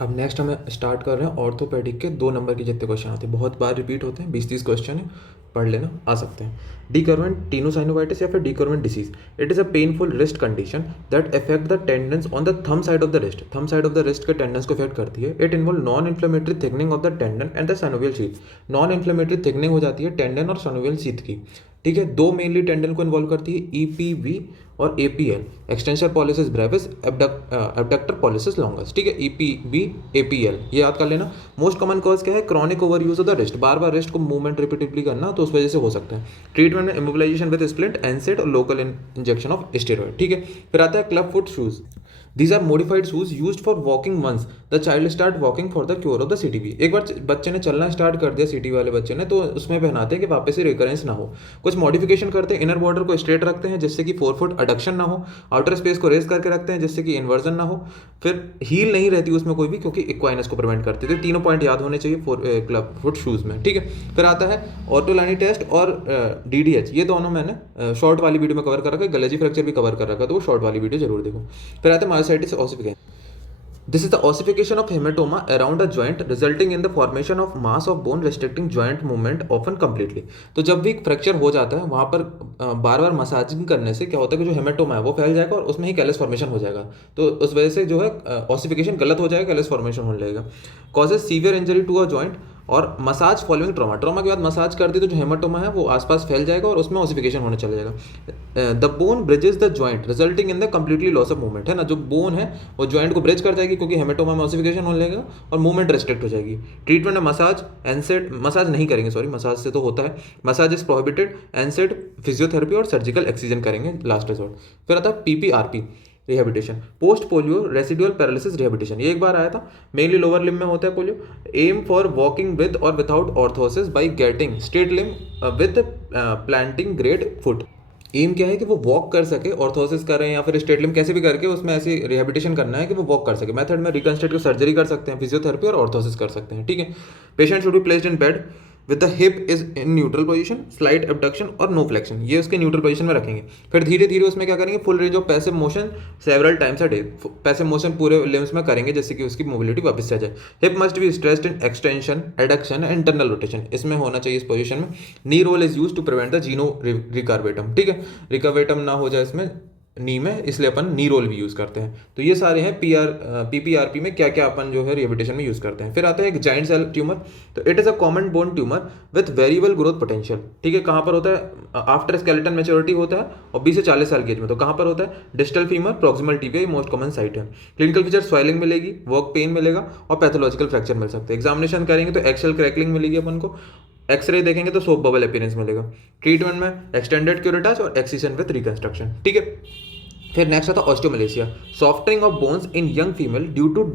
अब नेक्स्ट हम स्टार्ट कर रहे हैं ऑर्थोपेडिक के 2 नंबर के जितने क्वेश्चन आते हैं, बहुत बार रिपीट होते हैं, 20-30 क्वेश्चन है, पढ़ लेना, आ सकते हैं। डिकर्वेंट टीनोसाइनोवाइटिस या फिर de Quervain disease, it is a painful wrist condition that affect the tendons on the thumb side of the wrist. Thumb side of the wrist के टेंडन्स को अफेक्ट करती है। It involve non inflammatory thickening of the tendon and the synovial sheath. Non inflammatory thickening हो जाती है tendon और synovial sheath की, ठीक है। दो मेनली टेंडन को इन्वॉल्व करती है, ईपीवी और APL, extension pollicis Brevis, abductor pollicis longus, ठीक है। ईपीवी एपीएल ये याद कर लेना। मोस्ट कॉमन कॉज क्या है? Chronic over use of the wrist, bar bar wrist को मूवमेंट रिपीटेडली करना, तो उस वजह से हो सकता है। ट्रीटमेंट में इमोबिलाइजेशन विद स्प्लिंट, एनसेड और लोकल इंजेक्शन ऑफ स्टेरॉइड, ठीक है। फिर आता है club foot shoes. These are modified shoes used for walking once the child start walking for the cure of the CTB। एक बार बच्चे ने चलना स्टार्ट कर दिया, सीटी वाले बच्चे ने, तो उसमें पहनाते हैं कि वापस से रिकरेंस ना हो। कुछ मॉडिफिकेशन करते हैं, इनर बॉर्डर को स्ट्रेट रखते हैं जिससे कि 4 फुट अडक्शन ना हो, आउटर स्पेस को रेज करके रखते हैं जिससे कि इन्वर्जन ना हो। फिर हील नहीं रहती उसमें कोई भी, क्योंकि इक्वाइनस को प्रिवेंट करती है। तो तीनों पॉइंट याद होने चाहिए क्लब फुट शूज में, ठीक है। फिर आता है ऑर्टोलानी टेस्ट और डीडीएच, ये दोनों मैंने शॉर्ट वाली वीडियो में कवर कर रखा है, गलेजी फ्रैक्चर भी कवर कर रखा है, तो वो शॉर्ट वाली वीडियो जरूर देखो। फिर आता है myositis ossification. This is the ossification of hematoma around a joint resulting in the formation of mass of bone restricting joint movement often completely। तो जब भी फ्रैक्चर हो जाता है वहाँ पर बार बार मसाजिंग करने से क्या होता है कि जो हेमेटोमा है वो फैल जाएगा और उसमें ही कैलस फॉर्मेशन हो जाएगा। तो उस वजह से जो है ऑसिफिकेशन गलत हो जाएगा, कैलस फॉर्मेशन होने लगेगा। Causes severe injury to a joint और मसाज फॉलोइंग ट्रॉमा, ट्रॉमा के बाद मसाज कर दी तो जो हेमाटोमा है वो आसपास फैल जाएगा और उसमें ऑसिफिकेशन होने चला जाएगा। The bone bridges the joint resulting in the completely loss of movement, है ना। जो बोन है वो जॉइंट को ब्रिज कर जाएगी क्योंकि हेमाटोमा में ऑसिफिकेशन होने लगेगा और मूवमेंट रेस्ट्रिक्ट हो जाएगी। ट्रीटमेंट में मसाज, एनसेड, मसाज नहीं करेंगे, सॉरी, मसाज से तो होता है, massage is prohibited, NSAID, physiotherapy और सर्जिकल एक्सीजन करेंगे लास्ट रिजॉर्ट। फिर आता है PPRP rehabilitation, post polio residual paralysis rehabilitation. ये एक बार आया था, मेनली लोअर लिम्ब में होता है polio. Aim for walking with और without orthosis by getting straight limb with planting great foot. Aim क्या है कि वो वॉक कर सके, ऑर्थोसिस करें या फिर स्ट्रेट लिम्ब कैसे भी करके उसमें ऐसी रिहेबिलिटेशन करना है कि वो वॉक कर सके। मेथड में रिकंस्ट्रक्टिव सर्जरी कर सकते हैं, फिजियोथेरेपी और ऑर्थोसिस कर सकते हैं, ठीक है। Patient should be placed in bed with the hip is in neutral position, slight abduction और नो फ्लेक्शन, ये उसके न्यूट्रल पोजीशन में रखेंगे। फिर धीरे धीरे उसमें क्या करेंगे, full range of passive motion several times a day, passive motion पूरे लिम्स में करेंगे जिससे कि उसकी मोबिलिटी वापस से आ जाए। Hip must be stressed in extension, adduction and internal rotation, इसमें होना चाहिए इस पोजीशन में। Knee role is use to prevent the genu recurvatum, ठीक है, रिकर्वेटम ना हो जाए इसमें नी में, इसलिए अपन नी रोल भी यूज़ करते हैं। तो ये सारे हैं पीपीआरपी में क्या क्या अपन जो है रिहेबिलिटेशन में यूज़ करते हैं। फिर आता है एक जाइंट सेल ट्यूमर। तो it is a common bone tumour with variable growth potential, ठीक है। कहाँ पर होता है? आफ्टर स्केलेटन मैच्योरिटी होता है और 20 से 40 साल की एज में। तो कहाँ पर होता है? Distal femur, proximal tibia, most common site है। क्लिनिकल फीचर स्वेलिंग मिलेगी, वर्क पेन मिलेगा और पैथोलॉजिकल फ्रैक्चर मिल सकते हैं। एग्जामिनेशन करेंगे तो एक्सेल क्रैकलिंग मिलेगी अपन को, एक्सरे देखेंगे तो सोप बबल अपीयरेंस मिलेगा। ट्रीटमेंट में एक्सटेंडेड क्यूरेटाज और एक्सीजन विद रिकंस्ट्रक्शन, ठीक है। फिर नेक्स्ट आता है osteomalacia, softening of bones in young female due to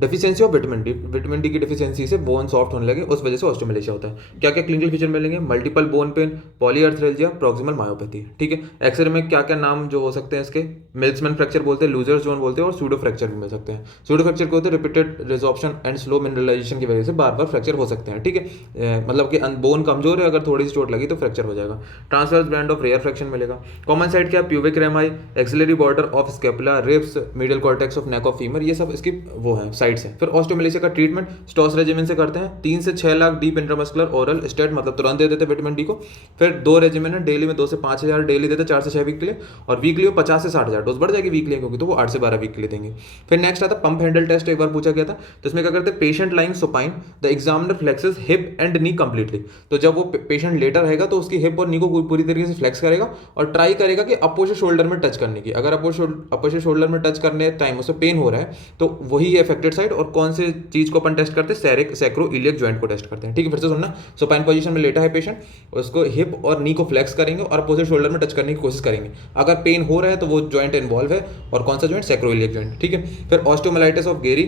deficiency of vitamin D. Vitamin D की डेफिशिएंसी से बोन सॉफ्ट होने लगे, उस वजह से ऑस्टियोमलेशिया होता है। क्या क्या क्लिनिकल फीचर मिलेंगे? Multiple bone pain, polyarthralgia, proximal myopathy, ठीक है। एक्सरे में क्या क्या नाम जो हो सकते हैं इसके? मिल्समैन फ्रैक्चर बोलते हैं, लूजर्स जोन बोलते हैं और सूडो फ्रैक्चर भी मिल सकते हैं। सूडो फ्रैक्चर को होते हैं repeated resorption and slow mineralization की वजह से बार बार फ्रैक्चर हो सकते हैं, ठीक है। मतलब कि बोन कमजोर है, अगर थोड़ी सी चोट लगी तो फ्रैक्चर हो जाएगा। Transverse band of rare fraction मिलेगा। कॉमन साइड क्या? Pubic rami, axillary border of scapula, ribs, medial cortex of neck of femur, ये सब इसकी वो है साइड्स हैं। फिर ऑस्टियोमलेशिया का ट्रीटमेंट स्टॉस रेजिमेन से करते हैं। 3 से 6 lakh deep intramuscular oral state, मतलब तुरंत दे देते हैं विटामिन डी को। फिर 2 रेजिमेन है, डेली में 2 से 5 हज़ार डेली देते हैं 4 से 6 वीक के लिए, और वीकली में 50 से 60 हज़ार डोज बढ़ जाएगी वीकली, क्योंकि तो वो 8 से 12 वीक के लिए देंगे। फिर नेक्स्ट आता है पंप हैंडल टेस्ट, एक बार पूछा गया था। तो इसमें क्या करते हैं? Patient lying supine, the examiner flexes hip and knee completely. तो जब वो पेशेंट लेटर रहेगा तो उसकी हिप और नी को पूरी तरीके से फ्लेक्स करेगा और ट्राई करेगा कि अपोजिट शोल्डर में टच करने की। अगर अपोजिट शोल्डर में टच करने टाइम उसे पेन हो रहा है तो वही अफेक्टेड साइड, और कौन से चीज को अपन टेस्ट करते हैं? सैक्रो इलियक जॉइंट को टेस्ट करते हैं, ठीक है। फिर से सुनना, सुपाइन पोजीशन में लेटा है पेशेंट, उसको हिप और नी को फ्लेक्स करेंगे और अपोजिट शोल्डर में टच करने की कोशिश करेंगे। अगर पेन हो रहा है तो वो जॉइंट इन्वॉल्व है, और कौन सा जॉइंट? सैक्रो इलियक जॉइंट, ठीक है। फिर osteomyelitis of Garre,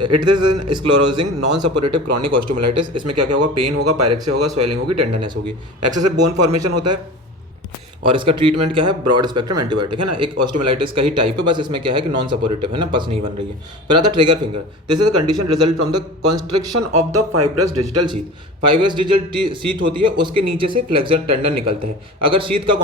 it is an sclerosing non suppurative chronic osteomyelitis. इसमें क्या क्या होगा? पेन होगा, पायरेक्सिया होगा, स्वेलिंग होगी, टेंडरनेस होगी, एक्सेसिव बोन फॉर्मेशन होता है। और इसका ट्रीटमेंट क्या है? ब्रॉड स्पेक्ट्रम एंटीबायोटिक, है ना। एक ऑस्टियोमाइलिटिस का ही टाइप है, बस इसमें क्या है कि नॉन सपोर्टिव है ना, पस नहीं बन रही है। फिर आता है trigger finger. This is a condition result from the construction of the fibrous digital sheath. Fibrous digital sheath होती है, उसके नीचे से फ्लेक्सर टेंडन निकलता है। अगर शीथ का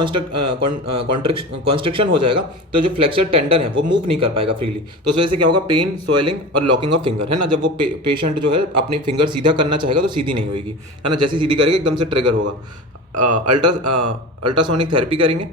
कॉन्स्ट्रिक्शन हो जाएगा तो जो फ्लेक्सर टेंडन है वो मूव नहीं कर पाएगा फ्रीली, तो उस वजह से क्या होगा, पेन, स्वेलिंग और लॉकिंग ऑफ फिंगर, है ना। जब वो पेशेंट जो है अपनी फिंगर सीधा करना चाहेगा तो सीधी नहीं होगी, है ना। जैसे सीधी करेगा एकदम से ट्रिगर होगा। अल्ट्रासोनिक थेरेपी करेंगे,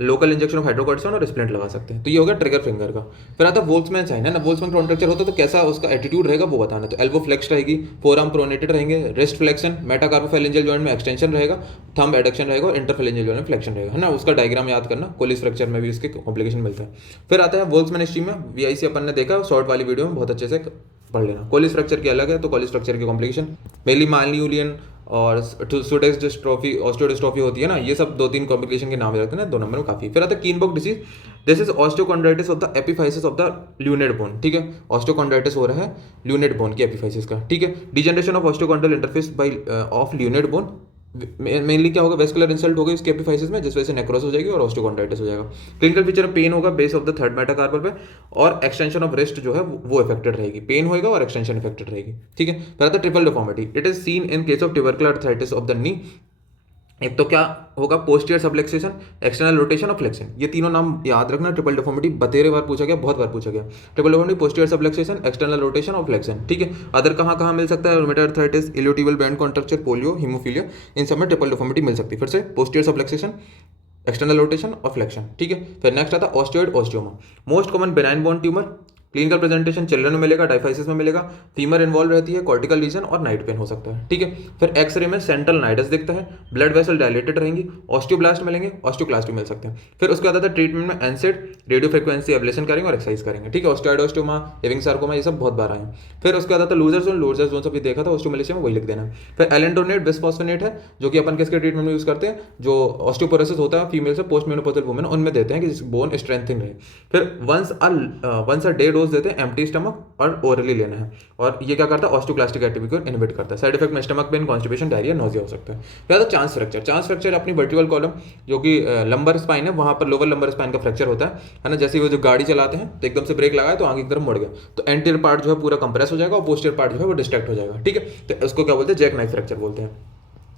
लोकल इंजेक्शन ऑफ हाइड्रोकॉर्टिसोन और स्प्लिंट लगा सकते हैं। तो ये होगा ट्रिगर फिंगर का। फिर आता है वोल्ट्समैन साइन, है ना। वोल्ट्समैन कॉन्ट्रैक्चर होता है तो कैसा उसका एटीट्यूड रहेगा वो बताना। तो एल्बो फ्लेक्स रहेगी, फोर आर्म प्रोनेटेड रहेंगे, रिस्ट फ्लेक्शन, मेटाकार्पोफेरेंजियल जॉइंट में एक्सटेंशन रहेगा, थंब एडक्शन रहेगा और इंटरफेरेंजियल जॉइंट में फ्लेक्शन रहेगा, है ना। उसका डायग्राम याद करना, कोलिस फ्रैक्चर में भी इसके कॉम्प्लिकेशन मिलता है। फिर आता है वोल्ट्समैन स्ट्रीम में, वीआईसी अपन ने देखा शॉर्ट वाली वीडियो में, बहुत अच्छे से पढ़ लेना। कोलिस फ्रैक्चर की अलग है, तो कोलिस फ्रैक्चर की कॉम्प्लिकेशन मेनली माइल्यूलियन और सुडेक्स डिस्ट्रोफी, ऑस्टियोडिस्ट्रोफी होती है ना। ये सब 2-3 कॉम्प्लिकेशन के नाम रखते हैं, 2 नंबर में काफी। फिर आता है Kienbock disease, this is osteochondritis of the epiphysis of the lunate bone, ठीक है। ऑस्टियोकॉन्ड्राइटिस हो रहा है ल्यूनेट बोन की एपिफाइसिस का, ठीक है। Degeneration of osteochondral interface by of lunate bone, mainly क्या होगा, वेस्कुलर इंसल्ट होगा इसके एपिफाइसिस में, जिस वजह से नेक्रोस हो जाएगी और ऑस्टियोकॉन्ड्राइटिस हो जाएगा। क्लिनिकल फीचर पेन होगा base of the third metacarpal पे, और एक्सटेंशन ऑफ रिस्ट जो है वो इफेक्टेड रहेगी, पेन होएगा और एक्सटेंशन इफेक्टेड रहेगी, ठीक है। फिर आता है triple deformity, it is seen in case of tubercular arthritis of the knee. एक तो क्या होगा, पोस्टीरियर सबलेक्सेशन, एक्सटर्नल रोटेशन और फ्लेक्शन, ये तीनों नाम याद रखना। ट्रिपल डिफॉर्मिटी बतेरे बार पूछा गया, बहुत बार पूछा गया। Triple deformity, posterior subluxation, external rotation और फ्लेक्शन, ठीक है। अदर कहाँ कहाँ मिल सकता है, rheumatoid arthritis, iliotibial band contracture, polio, haemophilia, इन सब में ट्रिपल डिफॉर्मिटी मिल सकती है। फिर से पोस्टीरियर सबलेक्सेशन, एक्सटर्नल रोटेशन और फ्लेक्शन, ठीक है। फिर नेक्स्ट आता है osteoid osteoma, most common benign bone tumour. Clinical presentation children में मिलेगा, डायफाइसिस में मिलेगा, फीमर इन्वॉल्व रहती है, कॉर्टिकल लीजन और नाइट पेन हो सकता है, ठीक है। फिर एक्सरे में सेंट्रल नाइडस दिखता है, ब्लड वेसल डायलेटेड रहेंगी, ऑस्टियोब्लास्ट मिलेंगे, ऑस्टियोक्लास्ट भी मिल सकते हैं। फिर उसके बाद आता है ट्रीटमेंट में एनसेड, रेडियो फ्रिक्वेंसी एब्लेशन करेंगे और एक्सरसाइज करेंगे, ठीक है। ऑस्टियोइड ओस्टियोमा, एविंग सार्कोमा, ये सब बहुत बार आए। फिर उसके बाद आता है लूजर जोन, लूजर जोन सब देखा था ऑस्टियोमलेशिया में, वही लिख देना। फिर एलेंडोनेट बिस्फॉस्फोनेट है, जो कि अपन किसके ट्रीटमेंट में यूज करते हैं, जो ऑस्टियोपोरोसिस होता है फीमेल से, पोस्ट मेनोपॉजल वुमेन, उनमें देते हैं कि बोन स्ट्रेंथिंग रहे। फिर वंस अ डे डोज देते हैं, एम्प्टी स्टमक और ओरली लेना है, और ये क्या करता है, ऑस्टियोक्लास्टिक एक्टिविटी को इनहिबिट करता है। साइड इफेक्ट में stomach pain, constipation, diarrhoea, nausea हो सकता है। फिर आता है चांस फ्रैक्चर, चांस फ्रैक्चर अपनी वर्टिकल कॉलम जो कि लंबर स्पाइन है, वहां पर लोअर लंबर स्पाइन का फ्रैक्चर होता है ना। जैसे वो जो गाड़ी चलाते हैं तो एकदम से ब्रेक लगाए तो आगे की तरफ मुड़ गया, तो एंटीरियर पार्ट जो है पूरा कंप्रेस हो जाएगा और पोस्टीरियर पार्ट जो है वो डिस्ट्रैक्ट हो जाएगा, ठीक है। तो उसको क्या बोलते हैं, जैक नाइफ फ्रैक्चर बोलते हैं।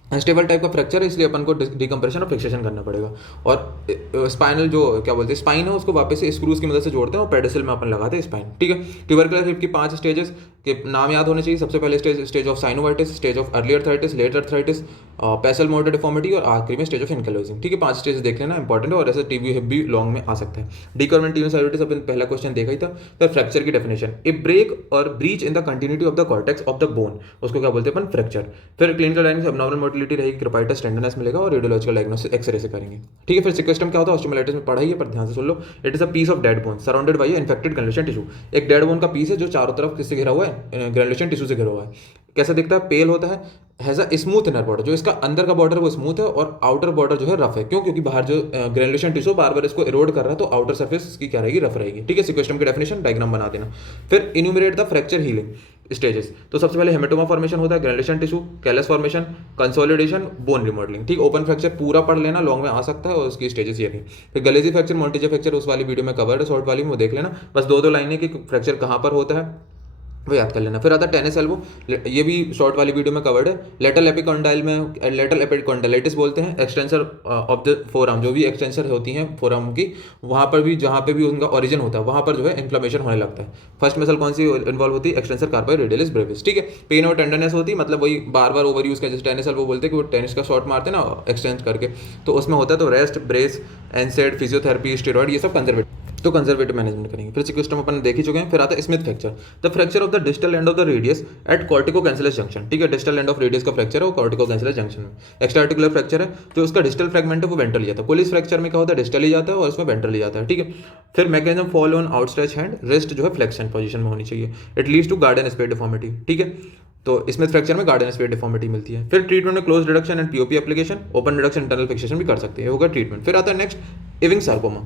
अनस्टेबल टाइप का फ्रैक्चर है, इसलिए अपन को डिकम्प्रेशन और फिक्सेशन करना पड़ेगा। और स्पाइनल जो क्या बोलते हैं स्पाइन है, उसको वापस से स्क्रूज की मदद से जोड़ते हैं और पेडिसल में अपन लगाते हैं स्पाइन, ठीक है। ट्यूबरकुलर हिप की 5 स्टेजेस के नाम याद होने चाहिए। सबसे पहले stage of synovitis, stage of early arthritis, late arthritis, pessal motor deformity और आखिरी में स्टेज ऑफ एंकिलोजिंग, ठीक है। 5 स्टेज देख लेना, इंपॉर्टेंट है। और ऐसे टीबी हिप भी लॉन्ग में आ सकता है। डिकर्वेंट टीनोसाइटिस अपन पहला क्वेश्चन देखा ही था। फिर फ्रैक्चर की डेफिनेशन, ए ब्रेक और breach in the continuity of the cortex of the bone, उसको क्या बोलते हैं अपन, फ्रैक्चर। फिर क्लिनिकल डायग्नोसिस, एब्नॉर्मल मोटिलिटी रहेगी, क्रेपाइटिस, टेंडरनेस मिलेगा और रेडियोलॉजिकल डायग्नोसिस एक्सरे से करेंगे, ठीक है। फिर सिक्वेस्टम क्या होता है, ऑस्टियोमाइलिटिस में पढ़ा ही है पर ध्यान से सुन लो। It is a piece of dead bone surrounded by infected granulation tissue, एक डेड बोन का पीस है जो चारों तरफ किससे घिरा हुआ है, ग्रेनुलेशन टिश्यू से घिरा हुआ है। कैसा दिखता है, पेल होता है, has a smooth inner border, जो इसका अंदर का बॉर्डर वो स्मूथ है और आउटर बॉर्डर जो है रफ है। क्यों, क्योंकि बाहर जो ग्रेनुलेशन टिश्यू बार बार इसको इरोड कर रहा है, तो आउटर सर्फेस इसकी क्या रहेगी, रफ रहेगी, ठीक है। सिक्वेस्टम की डेफिनेशन डायग्राम बना देना। फिर enumerate the fracture healing stages, तो सबसे पहले हेमेटोमा फॉर्मेशन होता है, granulation tissue, callus formation, consolidation, bone remodelling, ठीक। ओपन फ्रैक्चर पूरा पढ़ लेना, लॉन्ग में आ सकता है और उसकी स्टेजेस ये रही। फिर गलेजी फ्रैक्चर, मोंटेजे फ्रैक्चर उस वाली वीडियो में कवर्ड है, शॉर्ट वाली में वो देख लेना। बस 2-2 लाइनें कि फ्रैक्चर कहाँ पर होता है वो याद कर लेना। फिर आता है टेनिस एल्बो, ये भी शॉर्ट वाली वीडियो में कवर्ड है। लेटरल एपिकॉन्डाइल में लेटरल एपिकॉन्डाइलिटिस बोलते हैं, एक्सटेंसर ऑफ द फोरआर्म, जो भी एक्सटेंसर होती हैं फोरआर्म की, वहाँ पर भी जहाँ पे भी उनका ओरिजिन होता है वहाँ पर जो है इन्फ्लेमेशन होने लगता है। फर्स्ट मसल कौन सी इन्वॉल्व होती है, एक्सटेंसर कार्पाई रेडियलिस ब्रेविस, ठीक है। पेन और टेंडरनेस होती है, मतलब वही बार बार ओवर यूज कर, जैसे टेनिस एल्बो बोलते हैं कि वो टेनिस का शॉट मारते हैं ना एक्सटेंड करके, तो उसमें होता है। तो रेस्ट, ब्रेस, एनसेड, फिजियोथेरेपी, स्टेरॉइड, ये सब कंजर्वेटिव मैनेजमेंट करेंगे। फिर सिक्वेस्टम अपन देख ही चुके हैं। फिर आता है Smith fracture, the fracture of the distal end of the radius at cortico cancellous junction, ठीक है। डिस्टल एंड ऑफ रेडियस का फ्रैक्चर है वो कॉर्टिको कैंसिलस जंक्शन में। एक्स्ट्रा आर्टिकुलर फ्रैक्चर है, जो उसका डिस्टल फ्रैगमेंट है वो वेंट्रल जाता है। कोलिस फ्रैक्चर में क्या होता है, डिस्टल ही जाता है और उसमें वेंट्रल ही जाता है, ठीक है। फिर mechanism fall on outstretch hand, wrist जो है फ्लेक्शन पोजीशन में होनी चाहिए। It leads to garden spade deformity, ठीक है। तो स्मिथ फ्रैक्चर में गार्डन स्पेयर डिफॉर्मिटी मिलती है। फिर ट्रीटमेंट में close reduction and POP application, open reduction, internal fixation भी कर सकते हैं, होगा ट्रीटमेंट। फिर आता है नेक्स्ट इविंग सार्कोमा।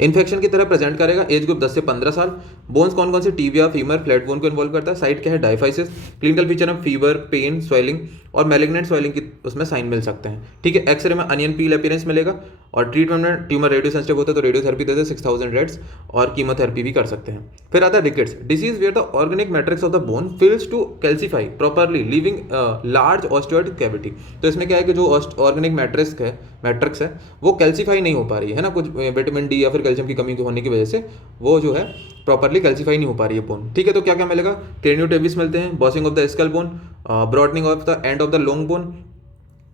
इन्फेक्शन की तरह प्रेजेंट करेगा, एज ग्रुप 10 से 15 साल। बोन्स कौन कौन से, टीबिया, फीमर, फ्लैट बोन को इन्वॉल्व करता है। साइट क्या है, डायफाइसिस। क्लिनिकल फीचर में फीवर, पेन, स्वेलिंग और मैलिग्नेंट स्वेलिंग की उसमें साइन मिल सकते हैं, ठीक है। एक्सरे में अनियन पील अपीयरेंस मिलेगा। और ट्रीटमेंट में ट्यूमर रेडियो सेंसिटिव होता है तो रेडियोथेरेपी देते हैं 6000 रेड्स, और कीमोथेरेपी भी कर सकते हैं। फिर आता है rickets, disease where the organic matrix of the bone fails to calcify properly leaving large osteoid cavity. तो इसमें क्या है कि जो ऑर्गेनिक मैट्रिक्स है वो कैल्सीफाई नहीं हो पा रही है ना, कुछ विटामिन डी या फिर कैल्शियम की कमी होने की वजह से वो जो है प्रॉपरली कैल्सीफाई नहीं हो पा रही है बोन, ठीक है। तो क्या क्या मिलेगा, क्रेनियोटेबिस मिलते हैं, bossing of the skull bone, broadening of the end of the long bone,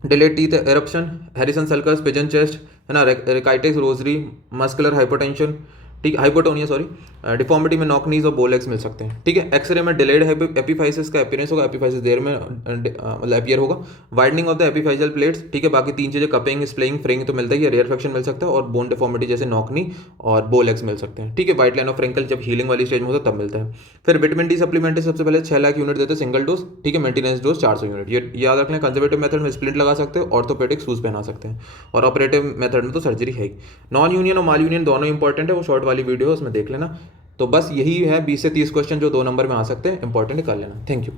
delayed teeth eruption, Harrison sulcus, pigeon chest है ना, रेकाइटिस रोजरी, मस्कुलर हाइपोटेंशन, ठीक, हाइपोटोनिया सॉरी, डिफॉर्मिटी में नॉक नीज और बोलेक्स मिल सकते हैं, ठीक है। एक्सरे में डिलेड एपिफाइसिस का अपीयरेंस होगा, एपिफाइसिस देर में मतलब अपीयर होगा। वाइडनिंग ऑफ द एपिफाइजल प्लेट्स, ठीक है। बाकी तीन चीजें कपिंग, स्प्लेइंग, फ्रिंग तो मिलता ही है, रेयर फ्रैक्शन मिल सकता है, और बोन डिफॉर्मिटी जैसे नॉक नी और बोलेक्स मिल सकते हैं, ठीक है। वाइट लाइन ऑफ फ्रिंकल जब हीलिंग वाली स्टेज में होता है तब मिलता है। फिर विटामिन डी सप्लीमेंट सबसे पहले 6 लाख यूनिट देते हैं सिंगल डोज, ठीक है। मेंटेनेंस डोज 400 यूनिट, ये याद रखना। कंजर्वेटिव मेथड में स्प्लिंट लगा सकते हैं, ऑर्थोपेडिक शूज पहना सकते हैं, और ऑपरेटिव मेथड में तो सर्जरी है ही। नॉन यूनियन और माल यूनियन दोनों इंपॉर्टेंट है, वो शॉर्ट वाली वीडियो है उसमें देख लेना। तो बस यही है 20 से 30 क्वेश्चन जो 2 नंबर में आ सकते हैं, इंपॉर्टेंट कर लेना। Thank you.